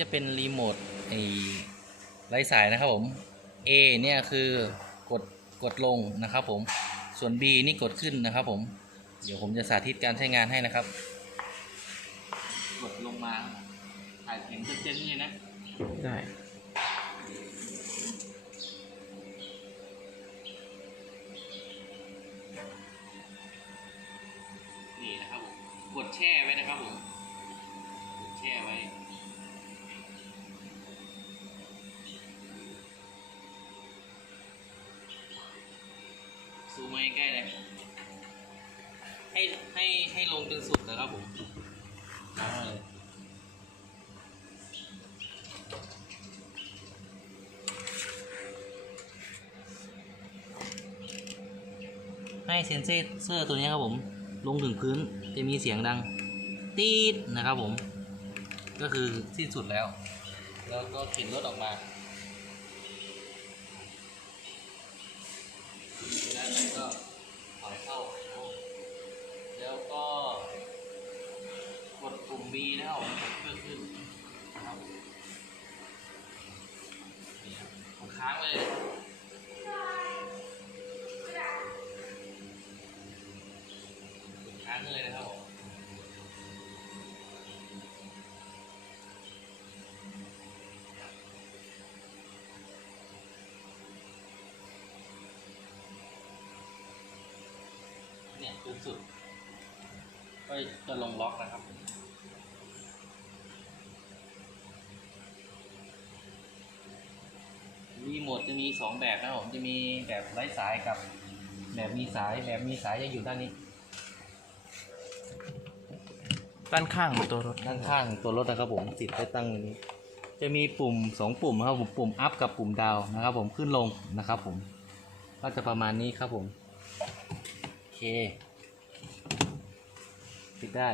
จะเป็นรีโมทไอ้ไร้สายนะครับผม A เนี่ยคือกดกดลงนะครับผม ส่วน B นี่กดขึ้นนะครับผม เดี๋ยวผมจะสาธิตการใช้งานให้นะครับ กดลงมาถ่ายเห็นเต็มๆเลยนะ ได้ นี่นะครับผม กดแช่ไว้นะครับผม กดแช่ไว้ มมาใกล้ๆเลย ให้ให้ให้ลงจนสุดนะครับผมเอาเลยให้เซนเซอร์ตัวนี้ครับผม ลงถึงพื้นจะมีเสียงดัง ตีดนะครับผม ก็คือสิ้นสุดแล้ว แล้วก็เข็นรถออกมาแล้วมันก็ถอยเข้า แล้วก็กดปุ่ ม B นะครับผมเพื่อขึ้นนะครับนี่ผมค้างไว้เลยค้างเลยนะครับผมเนี่ยจนสุดก็จะลงล็อกนะครับ รีโมทจะมีสองแบบนะครับผมจะมีแบบไร้สายกับ แบบมีสายแบบมีสายจะอยู่ด้านนี้ ด้านข้างของตัวรถด้านข้างตัวรถนะครับผมติดไปตั้งอย่างนี้ จะมีปุ่มสองปุ่มนะครับผมปุ่มอัพกับปุ่มดาวนะครับ ผมขึ้นลงนะครับผมก็จะประมาณนี้ครับผมโอเคปิดได้